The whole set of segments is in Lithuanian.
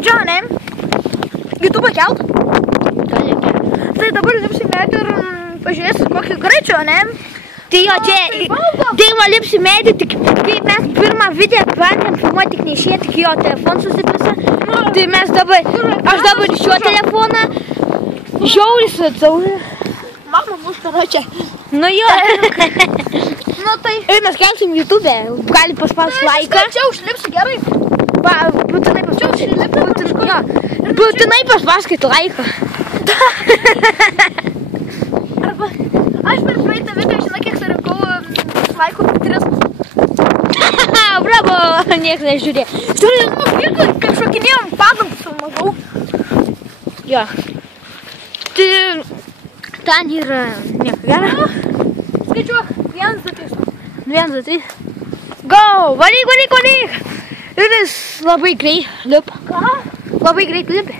medžio, ne? YouTube kelt. Tai dabar lipsi medį ir pažiūrėsit kokį greičio, ne? Tai jo, čia, Deivo lipsi medį, tik kai mes pirmą video bandėm filmuoti, tik neišėjo, tik jo telefon susipisa. Tai mes dabar, aš dabar šiuo telefoną, žiauris atsaulė. Mama mus taro čia. Nu jo. Nu tai. Ir mes kelsim YouTube, gali paspausti laiką. Čia užlipsi gerai. Būtinai paspausti. Būtinai paspauskit laiką. Arba, aš per praeitą video, žinai, kiek surinkau laikų 3. Bravo, nieks nežiūrė. Žiūrėjau, mokyklai, kaip šokinėjom, padam filmavau. Jo. Tai ten yra nieko gero. Skaičiuok, 1, 2, 3. 1, 2, 3. Go! Varyk! Ir jis labai greit lipa. Ką? Labai greit lipa.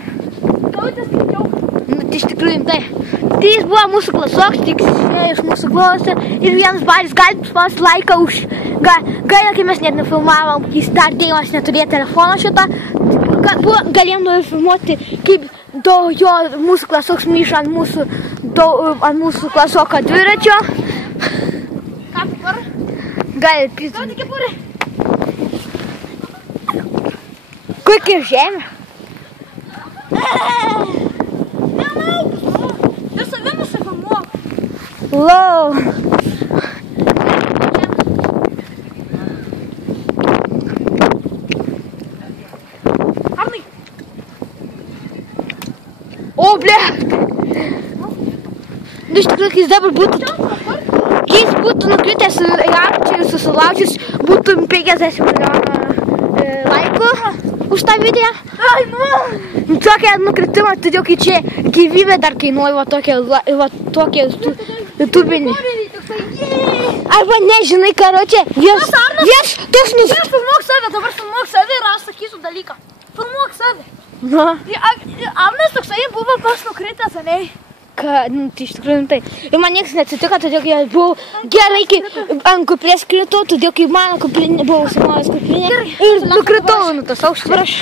Tautė skaičiau. Nu, tai iš tikrųjų tai. Tai jis buvo mūsų klasioks, tik iš mūsų klasė. Ir vienas baris gali paspausti laiką už... Gaila, kai mes net nefilmavom, jis dar Deivas neturėjo telefono šitą. Galėjom nufilmuoti, kaip jo mūsų klasioks myša ant mūsų klasoko dviračio. Ką dabar? Gali pizdu. Tautė kepurė. Kokia žemė? Nelaukus, nu. Ir savim nusifilmuok. Lau. Arnai. O, ble. Nu, iš tikrųjų, kai jis dabar būtų... Kai jis būtų nukritęs į arčią ir susilaužęs, būtų 50 milijonų laikų už tą video. Ai, nu. Tokia nukritimą, todėl kai čia gyvybė dar kainuoja va tokie tubinį. Arba nežinai, karočią, vieš, toks nus... Ir filmuok save, dabar filmuok save ir aš sakysiu dalyką. Filmuok save. Na. Arnas toksai buvo pas nukritęs, ane? Nu, tai iš tikrųjų tai. Ir man niekas neatsitiko, todėl kai aš buvau gerai, kai ant kuprės kritau, todėl kai mano kuprinė buvo sumovęs kuprinė. Ir nukritau, nu tas aukštas.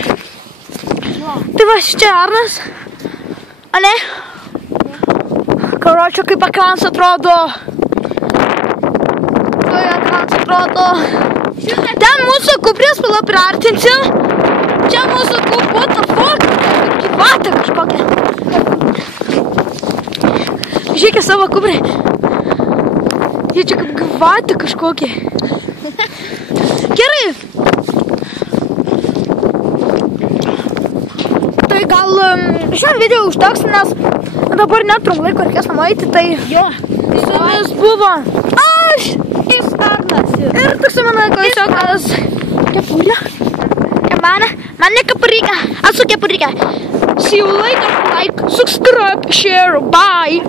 Tai va, čia Arnas. Ane? Karočio, kaip ekranas atrodo. Tai ekranas atrodo. Ten mūsų kuprės pila priartinsiu. Čia mūsų what the fuck? Gyvatė kažkokia. Žiūrėkė savo kuprį. Jie čia kaip gyvatė kažkokia. Gerai. Tai gal šiam video užteks, nes dabar netrum laiko reikės namo eiti, tai jo. Tai su jumis buvo aš, jis Arnas. Ir toks mano klasiokas kepurė. Man ne kepurika, aš su kepurika. See you later, like, subscribe, share, bye.